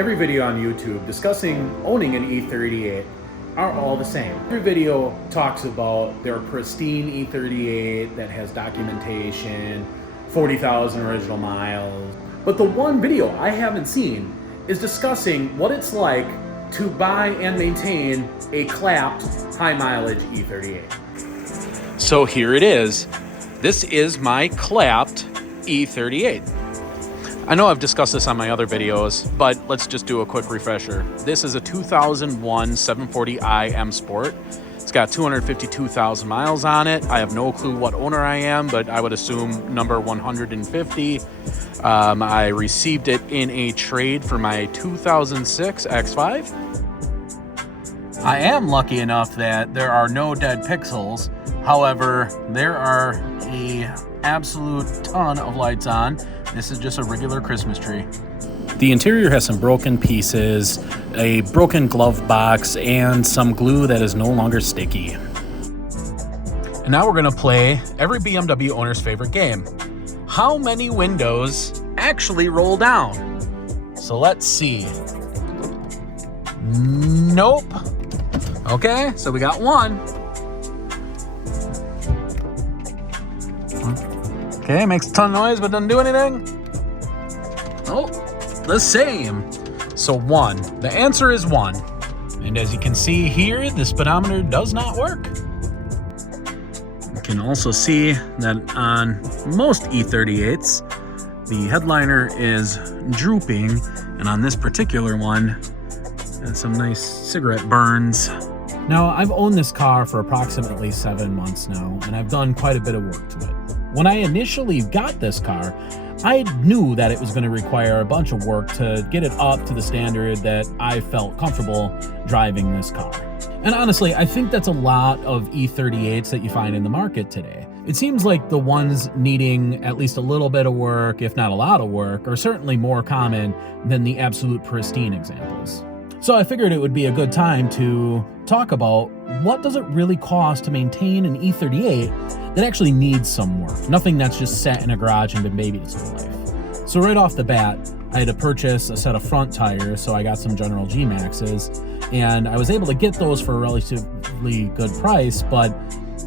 every video on YouTube discussing owning an E38 are all the same. Every video talks about their pristine E38 that has documentation, 40,000 original miles. But the one video I haven't seen is discussing what it's like to buy and maintain a clapped high mileage E38. So here it is. This is my clapped E38. I know I've discussed this on my other videos, but let's just do a quick refresher. This is a 2001 740i M Sport. It's got 252,000 miles on it. I have no clue what owner I am, but I would assume number 150. I received it in a trade for my 2006 X5. I am lucky enough that there are no dead pixels. However, there are an absolute ton of lights on. This is just a regular Christmas tree. The interior has some broken pieces, a broken glove box, and some glue that is no longer sticky. And now we're gonna play every BMW owner's favorite game. How many windows actually roll down? So let's see. Nope. Okay, so we got one. Okay, makes a ton of noise but doesn't do anything. Oh, the same. So one. The answer is one. And as you can see here, the speedometer does not work. You can also see that on most E38s, the headliner is drooping, and on this particular one, has some nice cigarette burns. Now, I've owned this car for approximately 7 months now, and I've done quite a bit of work to it. When I initially got this car, I knew that it was going to require a bunch of work to get it up to the standard that I felt comfortable driving this car. And honestly, I think that's a lot of E38s that you find in the market today. It seems like the ones needing at least a little bit of work, if not a lot of work, are certainly more common than the absolute pristine examples. So I figured it would be a good time to talk about what does it really cost to maintain an E38 that actually needs some work. Nothing that's just sat in a garage and been babied its whole life. So right off the bat, I had to purchase a set of front tires, so I got some General G Maxes, and I was able to get those for a relatively good price, but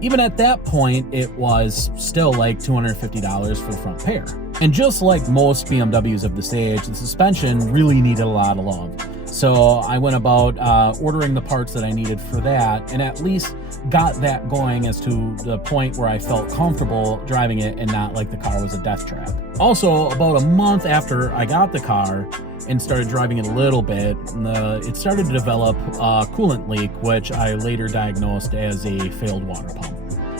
even at that point, it was still like $250 for the front pair. And just like most BMWs of this age, the suspension really needed a lot of love. So I went about ordering the parts that I needed for that, and at least got that going as to the point where I felt comfortable driving it and not like the car was a death trap. Also, about a month after I got the car and started driving it a little bit, it started to develop a coolant leak, which I later diagnosed as a failed water pump.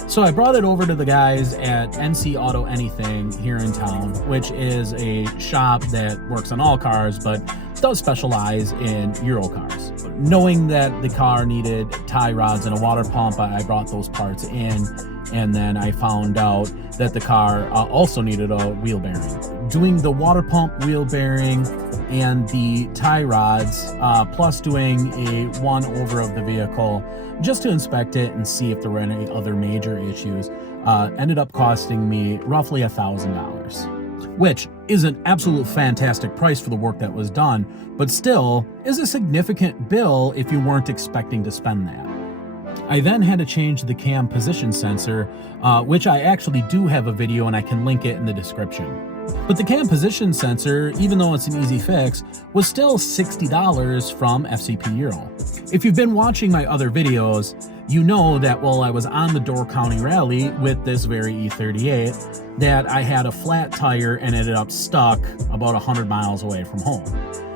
So I brought it over to the guys at NC Auto Anything here in town, which is a shop that works on all cars, but does specialize in Euro cars. Knowing that the car needed tie rods and a water pump, I brought those parts in, and then I found out that the car also needed a wheel bearing. Doing the water pump, wheel bearing, and the tie rods, plus doing a one-over of the vehicle just to inspect it and see if there were any other major issues, ended up costing me roughly $1,000, which is an absolute fantastic price for the work that was done, but still is a significant bill if you weren't expecting to spend that. I then had to change the cam position sensor, which I actually do have a video and I can link it in the description. But the cam position sensor, even though it's an easy fix, was still $60 from FCP Euro. If you've been watching my other videos, you know that while I was on the Door County Rally with this very E38, that I had a flat tire and ended up stuck about 100 miles away from home.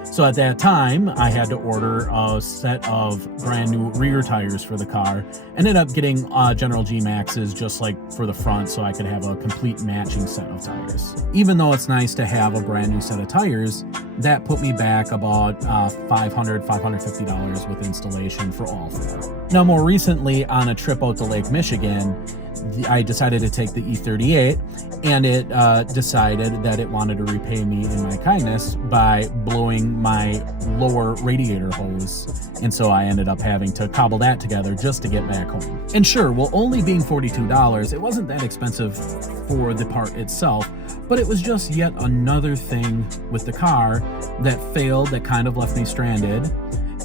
So at that time, I had to order a set of brand new rear tires for the car. Ended up getting General G Maxes just like for the front so I could have a complete matching set of tires. Even though it's nice to have a brand new set of tires, that put me back about $550 with installation for all four. Now more recently on a trip out to Lake Michigan, I decided to take the E38, and it decided that it wanted to repay me in my kindness by blowing my lower radiator hose. And so I ended up having to cobble that together just to get back home. And sure, well, only being $42, it wasn't that expensive for the part itself, but it was just yet another thing with the car that failed, that kind of left me stranded,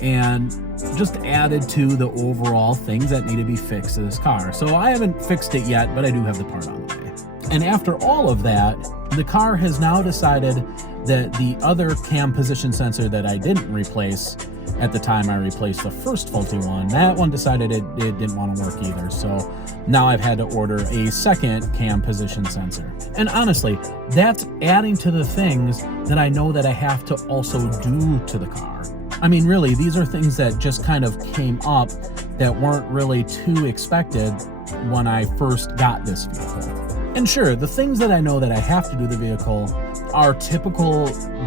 and just added to the overall things that need to be fixed to this car. So I haven't fixed it yet, but I do have the part on the way. And after all of that, the car has now decided that the other cam position sensor that I didn't replace at the time I replaced the first faulty one, that one decided it didn't want to work either. So now I've had to order a second cam position sensor. And honestly, that's adding to the things that I know that I have to also do to the car. I mean, really, these are things that just kind of came up that weren't really too expected when I first got this vehicle. And sure, the things that I know that I have to do the vehicle are typical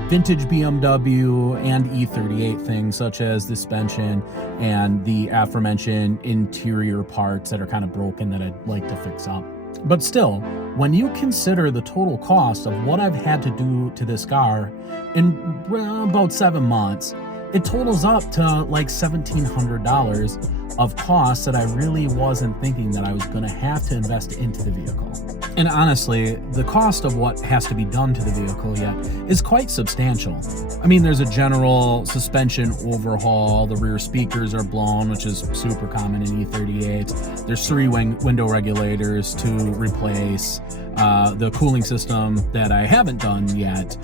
vintage BMW and E38 things, such as the suspension and the aforementioned interior parts that are kind of broken that I'd like to fix up. But still, when you consider the total cost of what I've had to do to this car in about 7 months, it totals up to like $1,700 of costs that I really wasn't thinking that I was going to have to invest into the vehicle. And honestly, the cost of what has to be done to the vehicle yet is quite substantial. I mean, there's a general suspension overhaul, the rear speakers are blown, which is super common in E38s. There's 3 window regulators to replace. The cooling system that I haven't done yet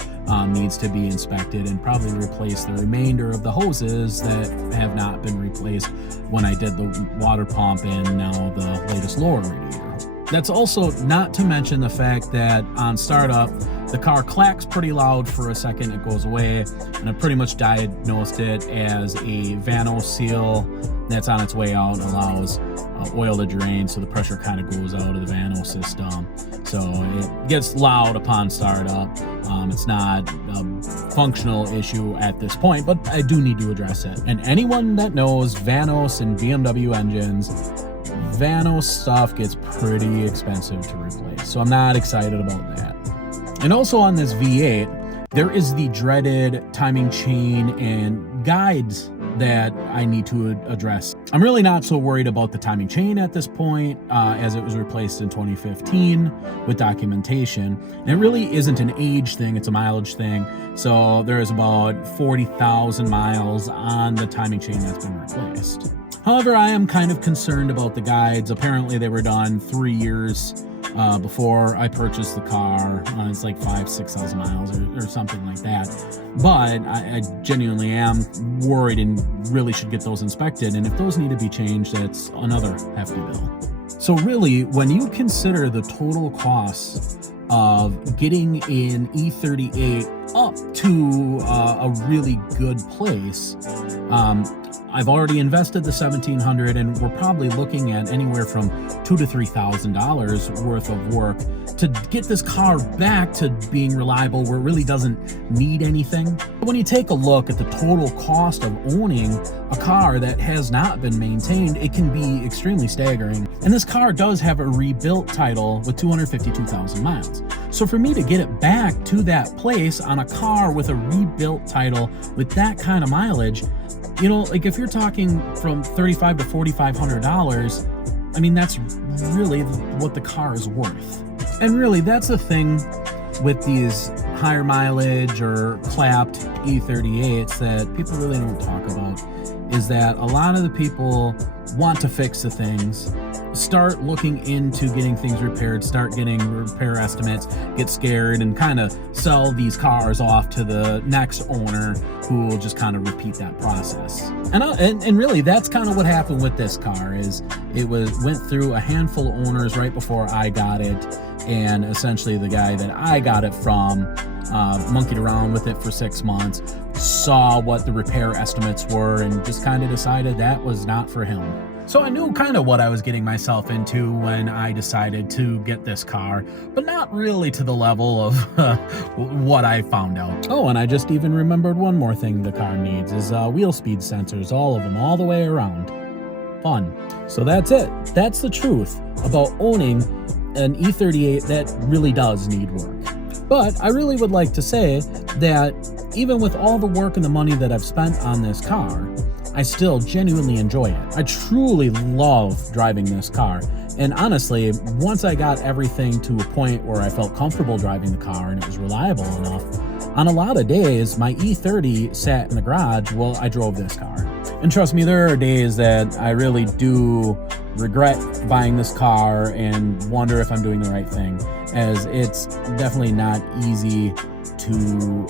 needs to be inspected, and probably replace the remainder of the hoses that have not been replaced when I did the water pump and now the latest lower radiator. That's also not to mention the fact that on startup, the car clacks pretty loud for a second, it goes away, and I pretty much diagnosed it as a Vano seal that's on its way out and allows oil to drain, so the pressure kind of goes out of the Vano system. So it gets loud upon startup. It's not a functional issue at this point, but I do need to address it. And anyone that knows Vanos and BMW engines, Vanos stuff gets pretty expensive to replace, so I'm not excited about that. And also on this V8, there is the dreaded timing chain and guides that I need to address. I'm really not so worried about the timing chain at this point, as it was replaced in 2015 with documentation. And it really isn't an age thing, it's a mileage thing. So there is about 40,000 miles on the timing chain that's been replaced. However, I am kind of concerned about the guides. Apparently they were done 3 years before I purchased the car. It's like 5,000-6,000 miles or something like that. But I genuinely am worried and really should get those inspected. And if those need to be changed, that's another hefty bill. So really, when you consider the total cost of getting an E38 up to a really good place, I've already invested the $1,700, and we're probably looking at anywhere from $2,000 to $3,000 worth of work to get this car back to being reliable where it really doesn't need anything. When you take a look at the total cost of owning a car that has not been maintained, it can be extremely staggering. And this car does have a rebuilt title with 252,000 miles. So for me to get it back to that place on a car with a rebuilt title with that kind of mileage, you know, like if you're talking from $3,500 to $4,500, I mean, that's really what the car is worth. And really, that's the thing with these higher mileage or clapped E38s that people really don't talk about, is that a lot of the people want to fix the things, start looking into getting things repaired, start getting repair estimates, get scared, and kind of sell these cars off to the next owner who will just kind of repeat that process. And really, that's kind of what happened with this car. Is it went through a handful of owners right before I got it, and essentially the guy that I got it from monkeyed around with it for 6 months, saw what the repair estimates were, and just kind of decided that was not for him. So I knew kind of what I was getting myself into when I decided to get this car, but not really to the level of what I found out. Oh, and I just even remembered one more thing the car needs is wheel speed sensors, all of them, all the way around. fun. So that's it. That's the truth about owning an E38 that really does need work. But I really would like to say that even with all the work and the money that I've spent on this car, I still genuinely enjoy it. I truly love driving this car. And honestly, once I got everything to a point where I felt comfortable driving the car and it was reliable enough, on a lot of days, my E30 sat in the garage while I drove this car. And trust me, there are days that I really do regret buying this car and wonder if I'm doing the right thing, as it's definitely not easy to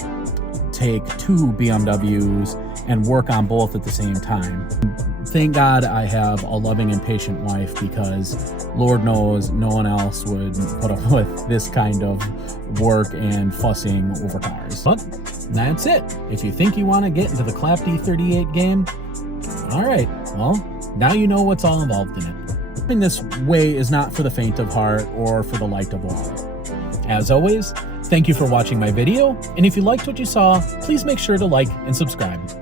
take two BMWs and work on both at the same time. Thank God I have a loving and patient wife, because Lord knows no one else would put up with this kind of work and fussing over cars. But that's it. If you think you want to get into the clapped E38 game, all right, well, now you know what's all involved in it. Living this way is not for the faint of heart or for the light of wallet. As always, thank you for watching my video, and if you liked what you saw, please make sure to like and subscribe.